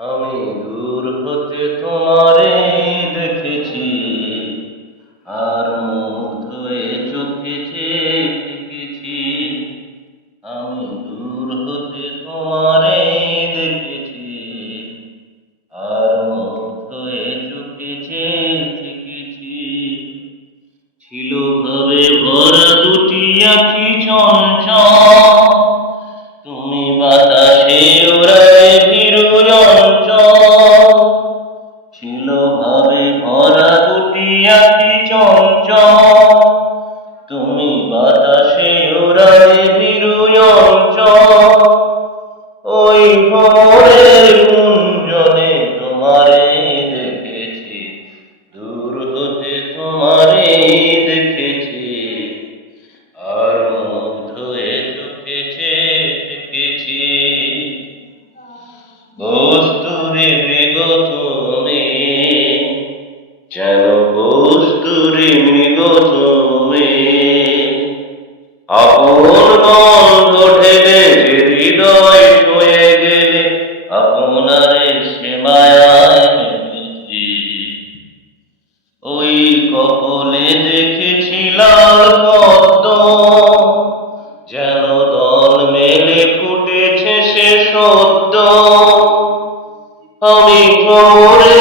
আমি দূর হতে তোমারে দেখেছি, আর মুগ্ধ হয়ে চোখে চেয়ে থেকেছি। আমি দূর হতে তোমারে দেখেছি, আর মুগ্ধ হয়ে চোখে চেয়ে থেকেছি। ছিল ভাবে ভরা দুটি আঁখি চঞ্চল, তুমি বাতাসে ওড়ালে ভীরু চঞ্চল। ছিল ভাবে ভরা দুটি আঁখি চঞ্চল, তুমি বাতাসে ওড়ালে ভীরু চঞ্চল। ওই ভোরের গুঞ্জনে তোমারে দেখেছি, দূর হতে তোমারে দেখেছি, আর মুগ্ধ হয়ে চোখে চেয়ে থেকেছি। কস্তুরী মৃগ তুমি, যেন কস্তুরী মৃগ তুমি, আপন গন্ধ ঢেলে হৃদয় ছুঁয়ে গেলে, আপনারে সে মায়ায় মেতেছি। ওই কপলে দেখেছিলাম পদ্ম, যেন দল মেলে ফুটেছে সে সদ্য। আমি ভোরে